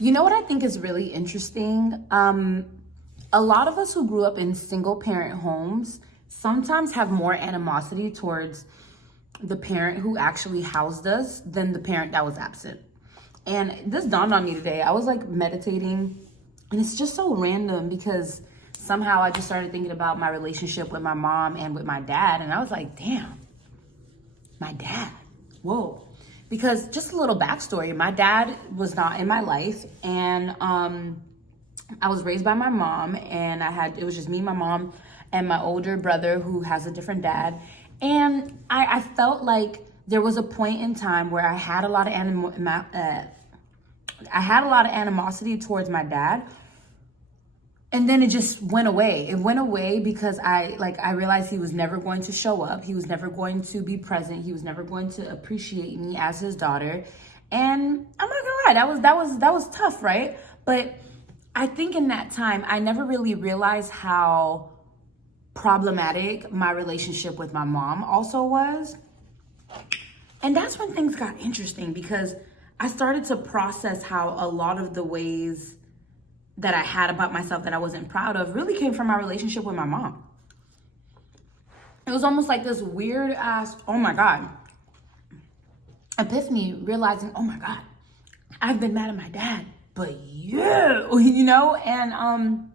You know what I think is really interesting? A lot of us who grew up in single parent homes sometimes have more animosity towards the parent who actually housed us than the parent that was absent. And this dawned on me today. I was like meditating, and it's just so random because somehow I just started thinking about my relationship with my mom and with my dad. And I was like, damn, my dad, whoa. Because just a little backstory, my dad was not in my life, and I was raised by my mom, and it was just me, my mom, and my older brother who has a different dad. And I felt like there was a point in time where I had a lot of animosity towards my dad. And then it just went away. It went away because I realized he was never going to show up. He was never going to be present. He was never going to appreciate me as his daughter. And I'm not gonna lie, that was tough, right? But I think in that time, I never really realized how problematic my relationship with my mom also was. And that's when things got interesting, because I started to process how a lot of the ways that I had about myself that I wasn't proud of really came from my relationship with my mom. It was almost like this weird ass, oh my God, epiphany, realizing, oh my God, I've been mad at my dad, but you know? And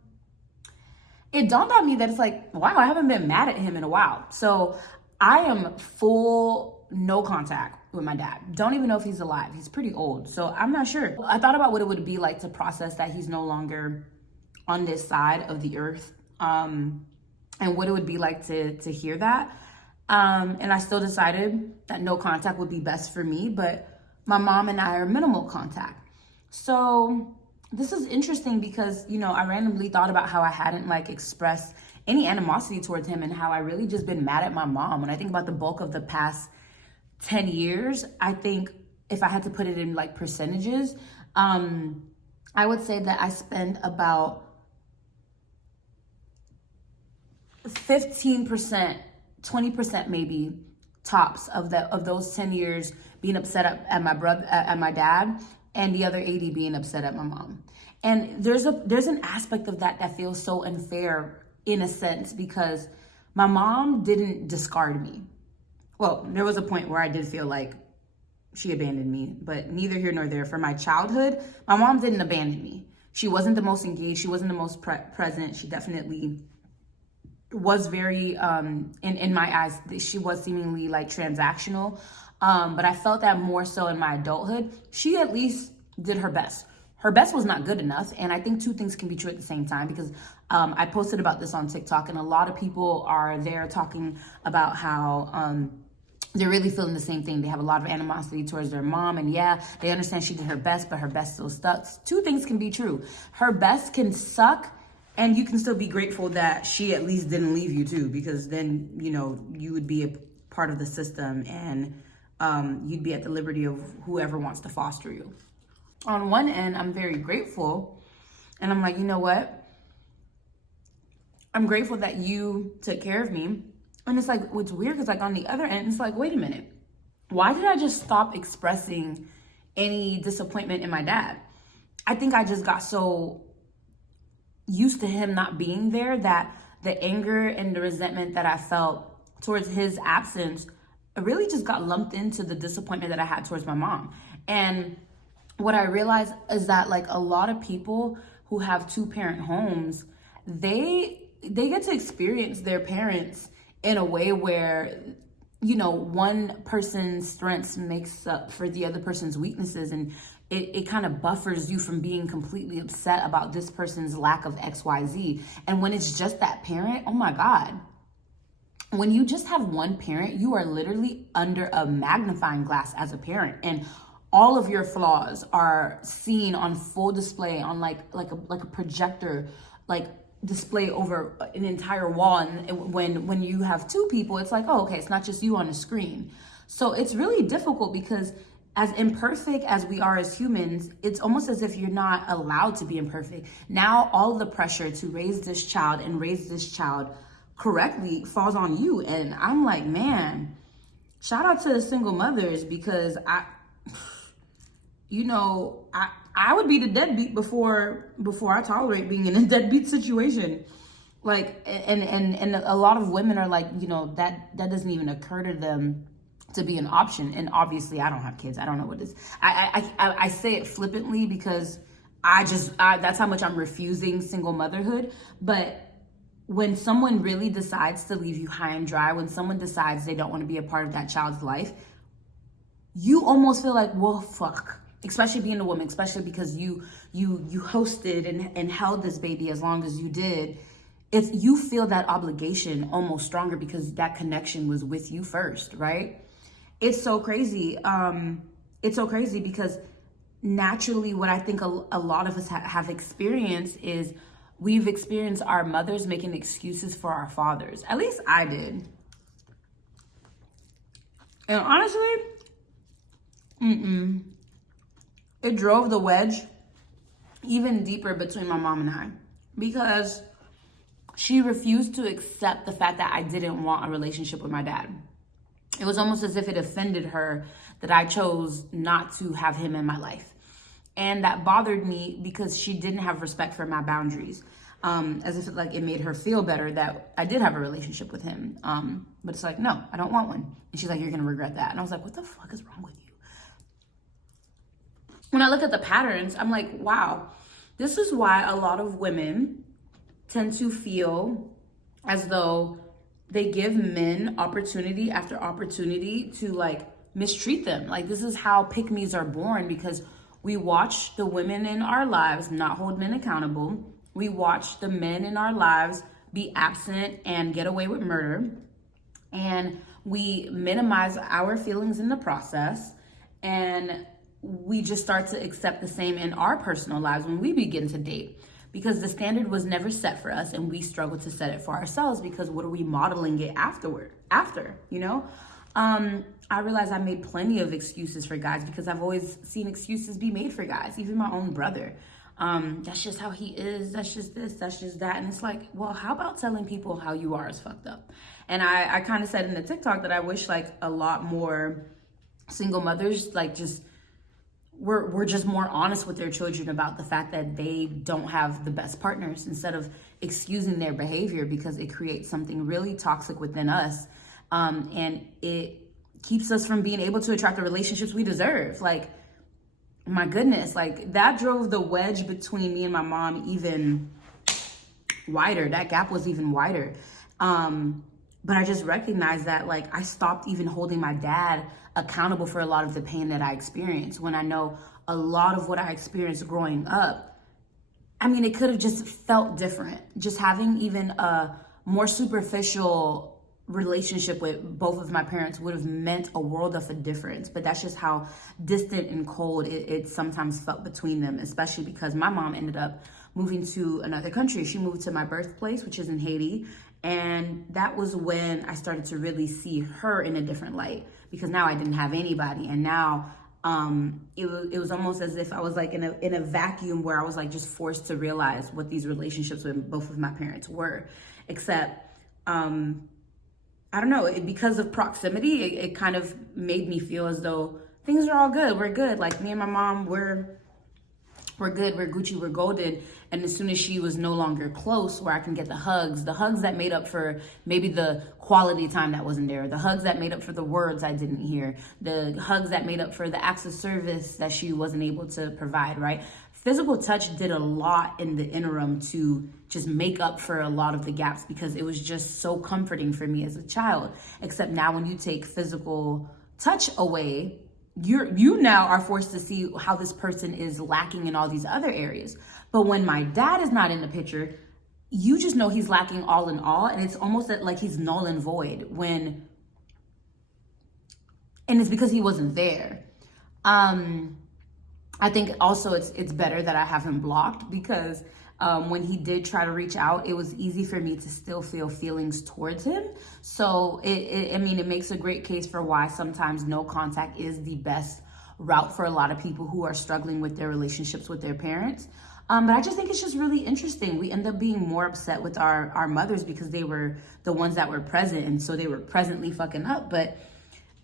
it dawned on me that it's like, wow, I haven't been mad at him in a while. So I am full no contact with my dad. Don't even know if he's alive. He's pretty old, so I'm not sure. I thought about what it would be like to process that he's no longer on this side of the earth, and what it would be like to hear that. And I still decided that no contact would be best for me, but my mom and I are minimal contact. So this is interesting because, you know, I randomly thought about how I hadn't like expressed any animosity towards him and how I really just been mad at my mom. When I think about the bulk of the past 10 years, I think if I had to put it in like percentages, I would say that I spend about 15%, 20% maybe tops of those 10 years being upset at my brother, at my dad, and the other 80 being upset at my mom. And there's an aspect of that feels so unfair in a sense, because my mom didn't discard me. Well, there was a point where I did feel like she abandoned me, but neither here nor there. For my childhood, my mom didn't abandon me. She wasn't the most engaged. She wasn't the most present. She definitely was very, in my eyes, she was seemingly like transactional. But I felt that more so in my adulthood. She at least did her best. Her best was not good enough. And I think two things can be true at the same time, because I posted about this on TikTok, and a lot of people are there talking about how they're really feeling the same thing. They have a lot of animosity towards their mom, and yeah, they understand she did her best, but her best still stuck. Two things can be true. Her best can suck, and you can still be grateful that she at least didn't leave you too, because then, you know, you would be a part of the system, and you'd be at the liberty of whoever wants to foster you. On one end, I'm very grateful, and I'm like, you know what? I'm grateful that you took care of me. And it's like, what's weird is like on the other end, it's like, wait a minute. Why did I just stop expressing any disappointment in my dad? I think I just got so used to him not being there that the anger and the resentment that I felt towards his absence really just got lumped into the disappointment that I had towards my mom. And what I realized is that like a lot of people who have two-parent homes, they get to experience their parents in a way where, you know, one person's strengths makes up for the other person's weaknesses, and it kind of buffers you from being completely upset about this person's lack of XYZ. And when it's just that parent, oh my God. When you just have one parent, you are literally under a magnifying glass as a parent, and all of your flaws are seen on full display on like a projector, like display over an entire wall. And when you have two people, it's like, oh, okay, it's not just you on the screen. So it's really difficult, because as imperfect as we are as humans, it's almost as if you're not allowed to be imperfect. Now all of the pressure to raise this child and raise this child correctly falls on you. And I'm like, man, shout out to the single mothers, because I would be the deadbeat before I tolerate being in a deadbeat situation. Like, and a lot of women are like, you know, that doesn't even occur to them to be an option. And obviously I don't have kids. I don't know what this, I say it flippantly because that's how much I'm refusing single motherhood. But when someone really decides to leave you high and dry, when someone decides they don't want to be a part of that child's life, you almost feel like, well, fuck. Especially being a woman, especially because you hosted and held this baby as long as you did. If you feel that obligation almost stronger because that connection was with you first, right? It's so crazy. It's so crazy because naturally what I think a lot of us have experienced is we've experienced our mothers making excuses for our fathers. At least I did. And honestly, it drove the wedge even deeper between my mom and I because she refused to accept the fact that I didn't want a relationship with my dad. It was almost as if it offended her that I chose not to have him in my life. And that bothered me because she didn't have respect for my boundaries. As if it made her feel better that I did have a relationship with him. But it's like, no, I don't want one. And she's like, you're gonna regret that. And I was like, what the fuck is wrong with you? When I look at the patterns, I'm like, wow, this is why a lot of women tend to feel as though they give men opportunity after opportunity to mistreat them. Like, this is how pick-me's are born, because we watch the women in our lives not hold men accountable. We watch the men in our lives be absent and get away with murder. And we minimize our feelings in the process. And we just start to accept the same in our personal lives when we begin to date, because the standard was never set for us and we struggle to set it for ourselves, because what are we modeling it after, you know? I realized I made plenty of excuses for guys because I've always seen excuses be made for guys, even my own brother. That's just how he is. That's just this, that's just that. And it's like, well, how about telling people how you are is fucked up? And I kind of said in the TikTok that I wish a lot more single mothers were just more honest with their children about the fact that they don't have the best partners, instead of excusing their behavior, because it creates something really toxic within us. And it keeps us from being able to attract the relationships we deserve. My goodness, that drove the wedge between me and my mom even wider. That gap was even wider. But I just recognized that I stopped even holding my dad accountable for a lot of the pain that I experienced, when I know a lot of what I experienced growing up, I mean, it could have just felt different. Just having even a more superficial relationship with both of my parents would have meant a world of a difference. But that's just how distant and cold it sometimes felt between them, especially because my mom ended up moving to another country. She moved to my birthplace, which is in Haiti. And that was when I started to really see her in a different light, because now I didn't have anybody. And now it was almost as if I was in a vacuum where I was just forced to realize what these relationships with both of my parents were. Except, I don't know, because of proximity, it kind of made me feel as though things are all good. We're good. Me and my mom, we're good, we're Gucci, we're golden. And as soon as she was no longer close, where I can get the hugs that made up for maybe the quality time that wasn't there, the hugs that made up for the words I didn't hear, the hugs that made up for the acts of service that she wasn't able to provide, right? Physical touch did a lot in the interim to just make up for a lot of the gaps, because it was just so comforting for me as a child. Except now when you take physical touch away, you now are forced to see how this person is lacking in all these other areas. But when my dad is not in the picture, you just know he's lacking all in all, and it's almost like he's null and void and it's because he wasn't there. I think also it's better that I have him blocked, because when he did try to reach out, it was easy for me to still feel feelings towards him. So it makes a great case for why sometimes no contact is the best route for a lot of people who are struggling with their relationships with their parents. But I just think it's just really interesting. We end up being more upset with our mothers because they were the ones that were present, and so they were presently fucking up. But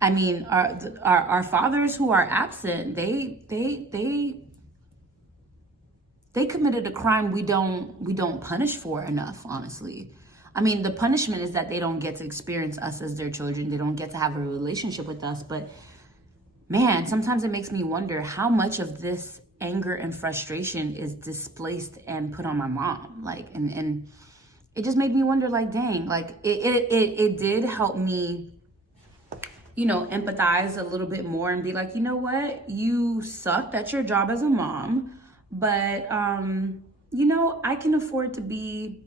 I mean, our fathers who are absent, they they committed a crime we don't punish for enough, honestly. I mean, the punishment is that they don't get to experience us as their children. They don't get to have a relationship with us. But man, sometimes it makes me wonder how much of this anger and frustration is displaced and put on my mom. Like, and it just made me wonder, like, dang, like it did help me, you know, empathize a little bit more and be like, you know what, you sucked at your job as a mom, but you know, I can afford to be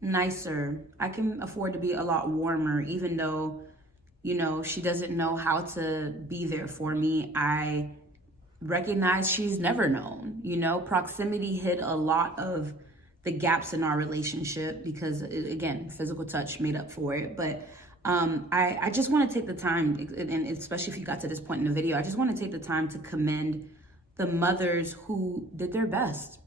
nicer. I can afford to be a lot warmer, even though, you know, she doesn't know how to be there for me. I recognize she's never known. You know, proximity hid a lot of the gaps in our relationship because, again, physical touch made up for it. But I just want to take the time, and especially if you got to this point in the video, I just want to take the time to commend the mothers who did their best.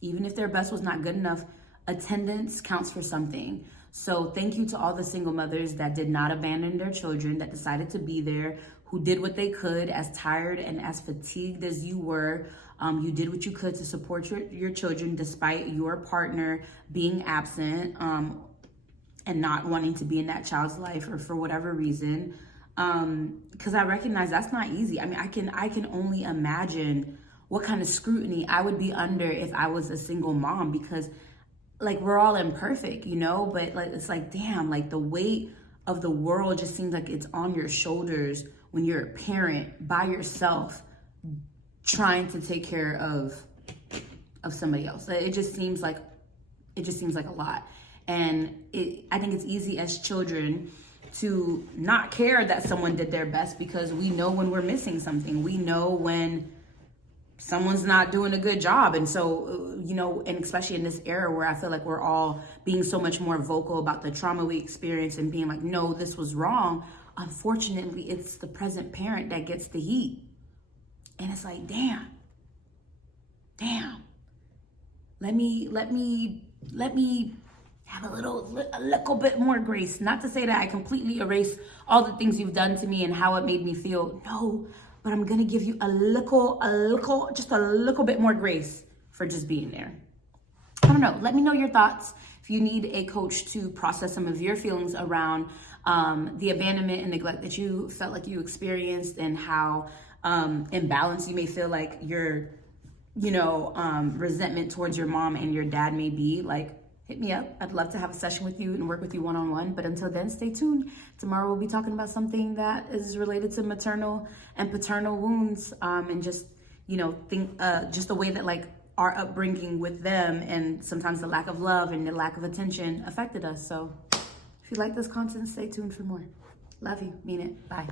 Even if their best was not good enough, attendance counts for something. So thank you to all the single mothers that did not abandon their children, that decided to be there, who did what they could, as tired and as fatigued as you were. You did what you could to support your children despite your partner being absent and not wanting to be in that child's life or for whatever reason. Because I recognize that's not easy. I mean, I can only imagine what kind of scrutiny I would be under if I was a single mom, because like, we're all imperfect, you know, but like, it's like, damn, like the weight of the world just seems like it's on your shoulders when you're a parent by yourself trying to take care of somebody else. It just seems like a lot. And I think it's easy as children to not care that someone did their best, because we know when we're missing something. We know when someone's not doing a good job. And so, you know, and especially in this era where I feel like we're all being so much more vocal about the trauma we experience and being like, no, this was wrong. Unfortunately, it's the present parent that gets the heat. And it's like, damn. Let me have a little bit more grace. Not to say that I completely erase all the things you've done to me and how it made me feel. No, but I'm gonna give you just a little bit more grace for just being there. I don't know, let me know your thoughts. If you need a coach to process some of your feelings around the abandonment and neglect that you felt like you experienced, and how imbalanced you may feel like your, you know, resentment towards your mom and your dad may be, like, hit me up. I'd love to have a session with you and work with you one-on-one. But until then, stay tuned. Tomorrow we'll be talking about something that is related to maternal and paternal wounds, and just, you know, just the way that like our upbringing with them and sometimes the lack of love and the lack of attention affected us. So if you like this content, stay tuned for more. Love you. Mean it. Bye.